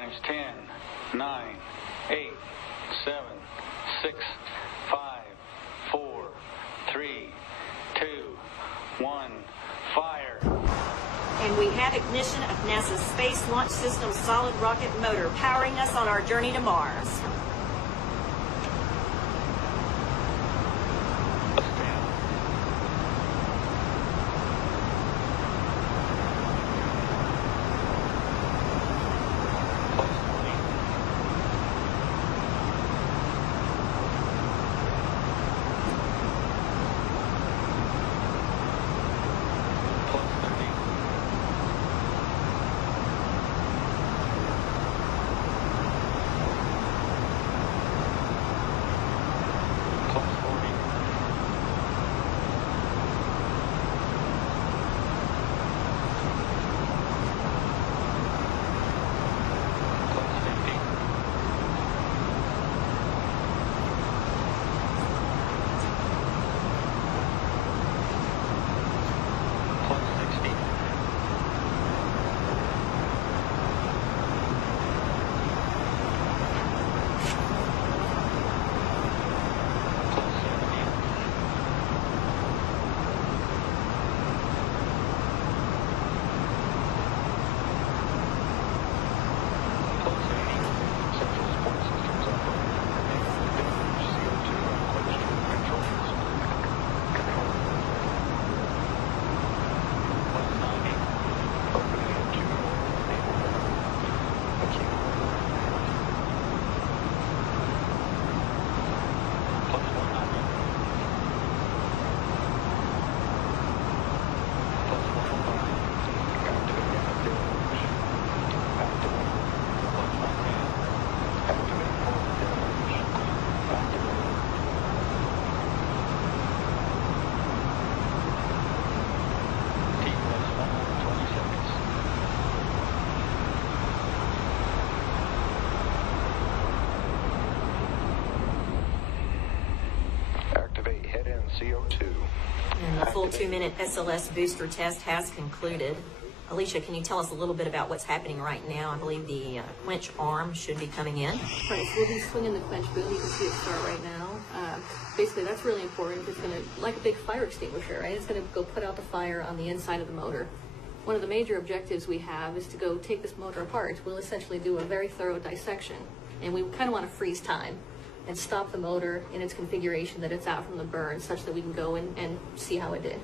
Minus 10, 9, 8, 7, 6, 5, 4, 3, 2, 1, fire. And we have ignition of NASA's Space Launch System solid rocket motor powering us on our journey to Mars. CO2. And the full 2-minute SLS booster test has concluded. Alicia, can you tell us a little bit about what's happening right now? I believe the quench arm should be coming in. Right, so we'll be swinging the quench boom. You can see it start right now. Basically, that's really important. It's going to, like a big fire extinguisher, right? It's going to go put out the fire on the inside of the motor. One of the major objectives we have is to go take this motor apart. We'll essentially do a very thorough dissection, and we kind of want to freeze time and stop the motor in its configuration that it's out from the burn such that we can go and see how it did.